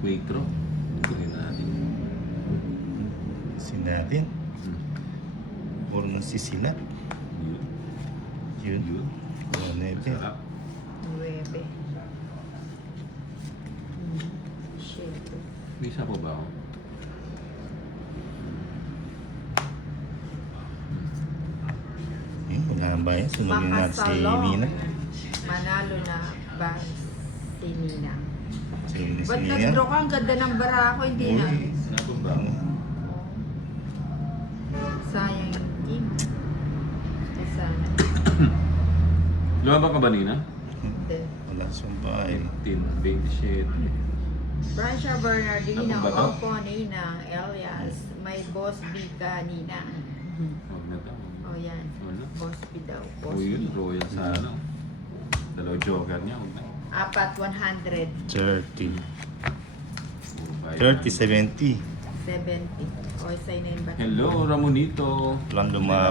Quattro. Gawin natin. Sin natin. Puro nang sisilat. Yun. Yun. Yun. Oh, nepe. Masarap. 9. 7. May isa po ba ako? Yun, wala ba yan? Sunugin natin si Makasalong. Nina. Manalo na ba si Nina? Si Ba't Nina. nag-draw ka? Ang ganda ng bara ko, hindi na. Uy. Ano po ba ako? Sayang yung team. Sana. Lumabang ka ba nina? Hindi. Wala siyang bahay. 15, 27. Francia Bernardino, Ano ba to? Opo, Nina, Elias, may boss B ka, Nina. Huwag na daw. O yan, Wala. boss B daw, O boss yun, B. royal sa ano. Dalaw joker niya. Huwag na. Apat, 100, 30. Puro bayad 30, na. 70. 70. O, isa na yung ba't? Hello, Ramonito. Walang